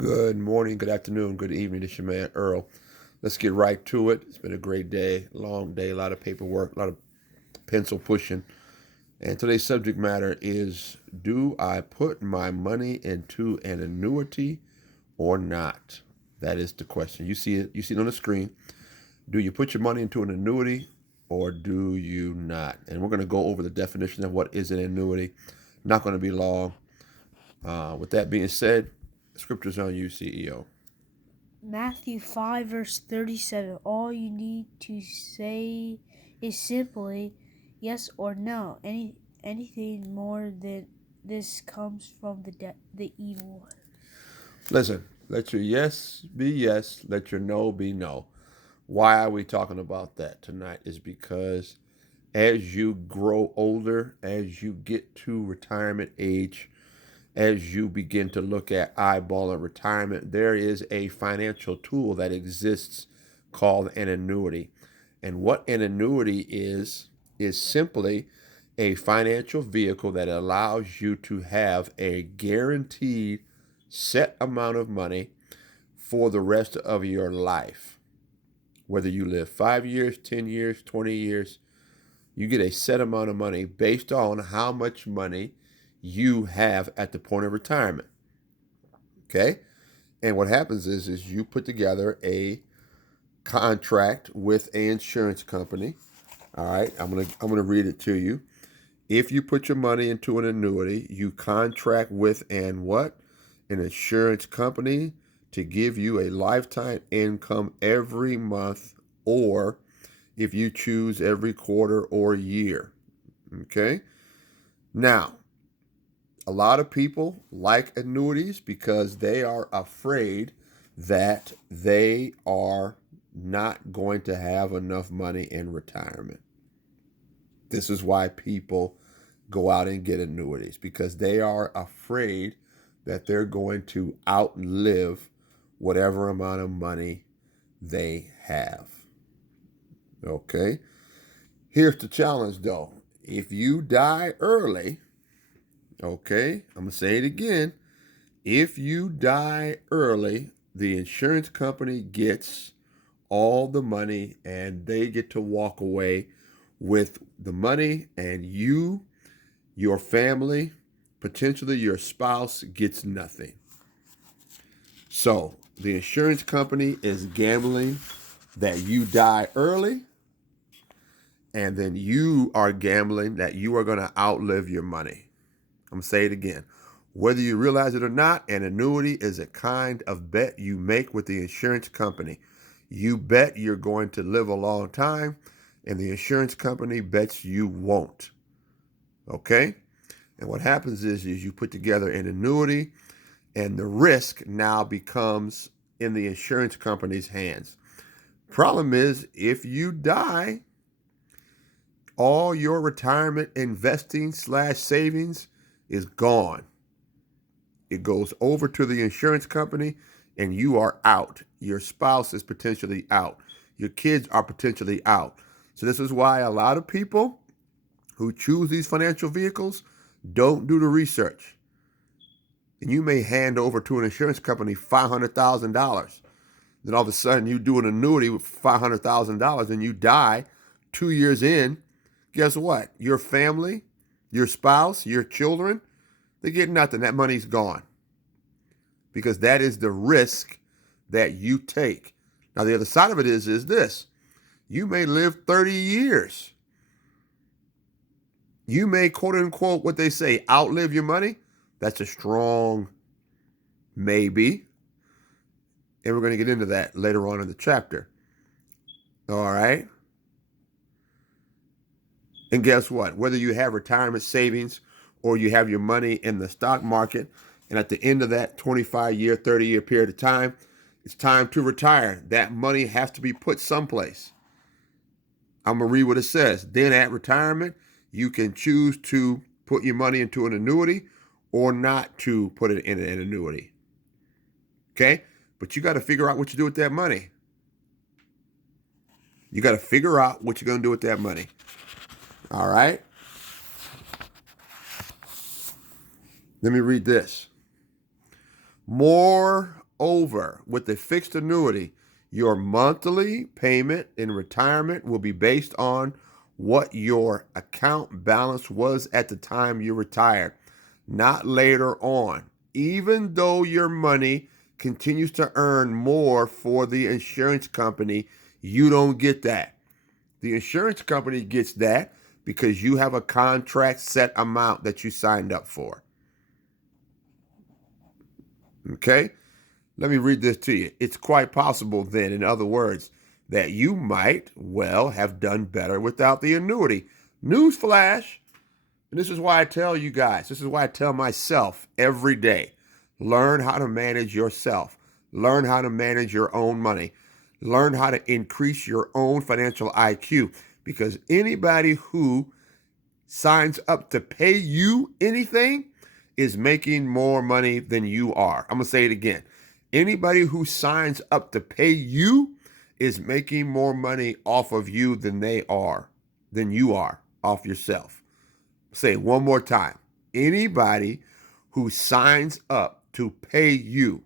Good morning, good afternoon, good evening. This is your man Earl. Let's get right to it. It's been a great day, long day, a lot of paperwork, a lot of pencil pushing. And today's subject matter is, do I put my money into an annuity or not? That is the question. You see it on the screen. Do you put your money into an annuity or do you not? And we're going to go over the definition of what is an annuity. Not going to be long. With that being said, scriptures on you, CEO. Mathew 5 verse 37. All you need to say is simply yes or no. Anything more than this comes from the evil one. Listen, let your yes be yes, let your no be no. Why are we talking about that tonight? Is because as you grow older, as you get to retirement age, as you begin to look at eyeballing retirement, there is a financial tool that exists called an annuity. And what an annuity is simply a financial vehicle that allows you to have a guaranteed set amount of money for the rest of your life. Whether you live 5 years, 10 years, 20 years, you get a set amount of money based on how much money you have at the point of retirement. Okay? And what happens is you put together a contract with an insurance company. All right, I'm gonna read it to you. If you put your money into an annuity, you contract with an what? An insurance company to give you a lifetime income every month, or if you choose every quarter or year. Okay? Now, a lot of people like annuities because they are afraid that they are not going to have enough money in retirement. This is why people go out and get annuities, because they are afraid that they're going to outlive whatever amount of money they have. Okay? Here's the challenge though. If you die early, okay, I'm going to say it again. If you die early, the insurance company gets all the money and they get to walk away with the money, and your family, potentially your spouse, gets nothing. So the insurance company is gambling that you die early, and then you are gambling that you are going to outlive your money. I'm going to say it again. Whether you realize it or not, an annuity is a kind of bet you make with the insurance company. You bet you're going to live a long time, and the insurance company bets you won't. Okay? And what happens is you put together an annuity, and the risk now becomes in the insurance company's hands. Problem is, if you die, all your retirement investing slash savings is gone. It goes over to the insurance company and you are out. Your spouse is potentially out. Your kids are potentially out. So this is why a lot of people who choose these financial vehicles don't do the research. And you may hand over to an insurance company $500,000. Then all of a sudden you do an annuity with $500,000 and you die 2 years in. Guess what? Your family, your spouse, your children, they get nothing. That money's gone. Because that is the risk that you take. Now, the other side of it is this. You may live 30 years. You may, quote unquote, what they say, outlive your money. That's a strong maybe. And we're going to get into that later on in the chapter. All right. And guess what? Whether you have retirement savings or you have your money in the stock market, and at the end of that 25-year, 30-year period of time, it's time to retire. That money has to be put someplace. I'm going to read what it says. Then at retirement, you can choose to put your money into an annuity or not to put it in an annuity. Okay? But you got to figure out what you do with that money. You got to figure out what you're going to do with that money. All right? Let me read this. More over with a fixed annuity, your monthly payment in retirement will be based on what your account balance was at the time you retired, not later on. Even though your money continues to earn more for the insurance company, you don't get that. The insurance company gets that because you have a contract set amount that you signed up for. Okay? Let me read this to you. It's quite possible then, in other words, that you might well have done better without the annuity. Newsflash. And this is why I tell you guys, this is why I tell myself every day, learn how to manage yourself. Learn how to manage your own money. Learn how to increase your own financial IQ, because anybody who signs up to pay you anything is making more money than you are. I'm going to say it again. Anybody who signs up to pay you is making more money off of you than you are off yourself. Say it one more time. Anybody who signs up to pay you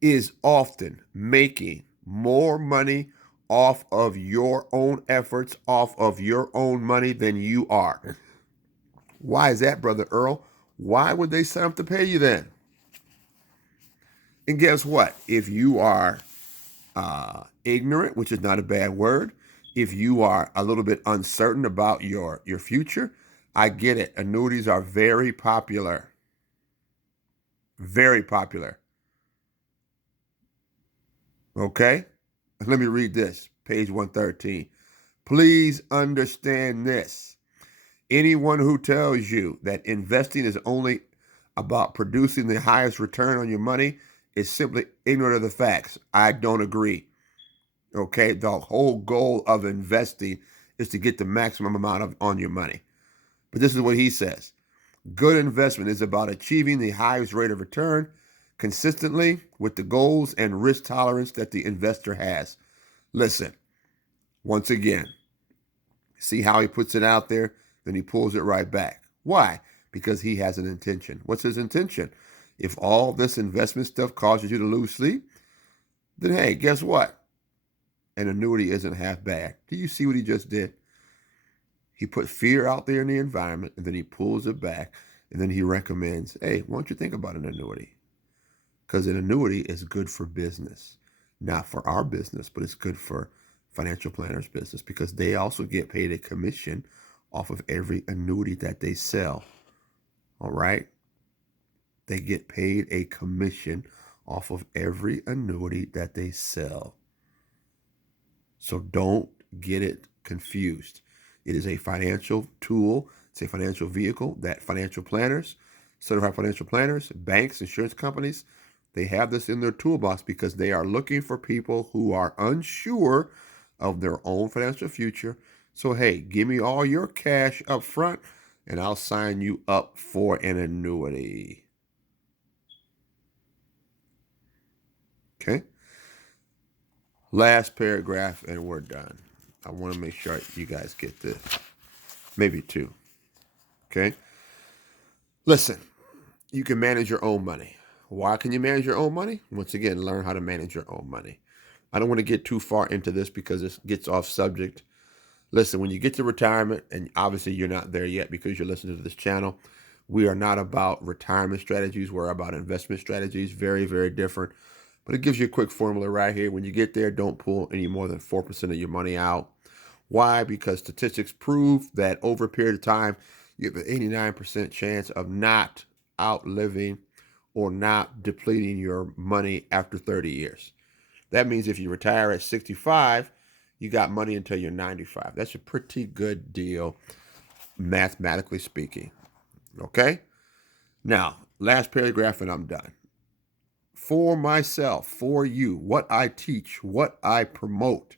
is often making more money off of your own efforts, off of your own money than you are. Why is that, Brother Earl? Why would they sign up to pay you then? And guess what? If you are ignorant, which is not a bad word, if you are a little bit uncertain about your future, I get it. Annuities are very popular. Very popular. Okay? Let me read this. Page 113. Please understand this. Anyone who tells you that investing is only about producing the highest return on your money is simply ignorant of the facts. I don't agree. Okay? The whole goal of investing is to get the maximum amount on your money. But this is what he says. Good investment is about achieving the highest rate of return consistently with the goals and risk tolerance that the investor has. Listen, once again, see how he puts it out there, then he pulls it right back. Why? Because he has an intention. What's his intention? If all this investment stuff causes you to lose sleep, then hey, guess what? An annuity isn't half bad. Do you see what he just did? He put fear out there in the environment, and then he pulls it back, and then he recommends, hey, why don't you think about an annuity? Because an annuity is good for business. Not for our business, but it's good for financial planners' business, because they also get paid a commission off of every annuity that they sell. All right? They get paid a commission off of every annuity that they sell. So don't get it confused. It is a financial tool. It's a financial vehicle that financial planners, certified financial planners, banks, insurance companies, they have this in their toolbox because they are looking for people who are unsure of their own financial future. So, hey, give me all your cash up front and I'll sign you up for an annuity. Okay? Last paragraph and we're done. I want to make sure you guys get this. Maybe two. Okay? Listen, you can manage your own money. Why can you manage your own money? Once again, learn how to manage your own money. I don't want to get too far into this because it gets off subject. Listen, when you get to retirement, and obviously you're not there yet because you're listening to this channel, we are not about retirement strategies. We're about investment strategies. Very, very different. But it gives you a quick formula right here. When you get there, don't pull any more than 4% of your money out. Why? Because statistics prove that over a period of time, you have an 89% chance of not outliving or not depleting your money after 30 years. That means if you retire at 65, you got money until you're 95. That's a pretty good deal, mathematically speaking. Okay? Now, last paragraph and I'm done. For myself, for you, what I teach, what I promote,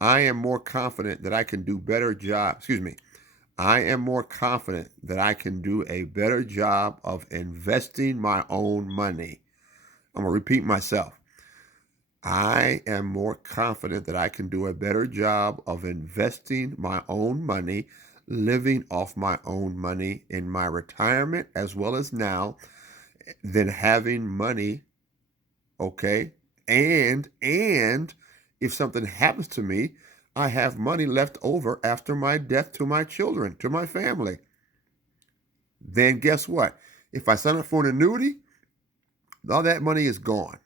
I am more confident that I can do better job. I am more confident that I can do a better job of investing my own money. I'm going to repeat myself. I am more confident that I can do a better job of investing my own money, living off my own money in my retirement as well as now, than having money Okay. And if something happens to me, I have money left over after my death to my children, to my family. Then guess what? If I sign up for an annuity, all that money is gone.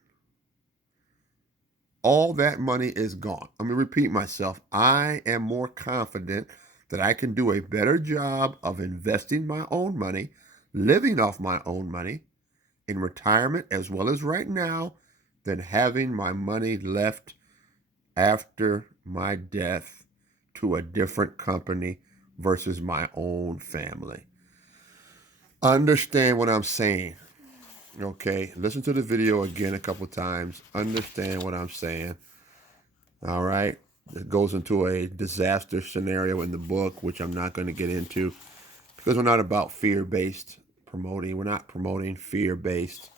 All that money is gone. Let me repeat myself. I am more confident that I can do a better job of investing my own money, living off my own money in retirement as well as right now, than having my money left after my death to a different company versus my own family. Understand what I'm saying. Okay, listen to the video again a couple times. Understand what I'm saying. All right. It goes into a disaster scenario in the book, which I'm not going to get into because we're not about fear-based promoting. We're not promoting fear-based.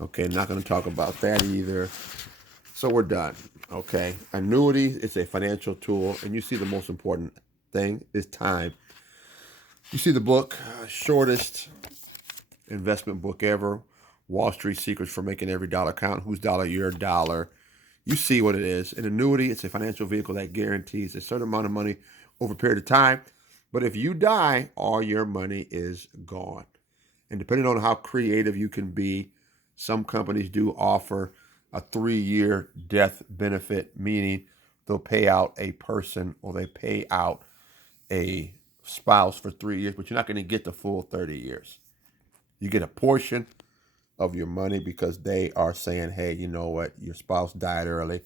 Okay, not going to talk about that either. So we're done. Okay, annuity is a financial tool, and you see the most important thing is time. You see the book, shortest investment book ever, Wall Street Secrets for Making Every Dollar Count. Whose dollar? Your dollar. You see what it is. An annuity, it's a financial vehicle that guarantees a certain amount of money over a period of time. But if you die, all your money is gone. And depending on how creative you can be, some companies do offer a 3-year death benefit, meaning they'll pay out a person or they pay out a spouse for 3 years, but you're not going to get the full 30 years. You get a portion of your money because they are saying, hey, you know what, your spouse died early.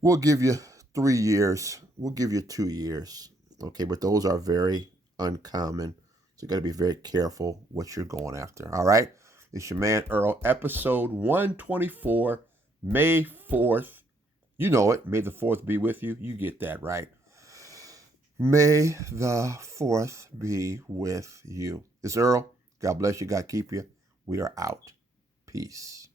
We'll give you 3 years. We'll give you 2 years. Okay, but those are very uncommon. So you got to be very careful what you're going after. All right. It's your man Earl, episode 124, May 4th. You know it. May the 4th be with you. You get that right. May the 4th be with you. It's Earl. God bless you. God keep you. We are out. Peace.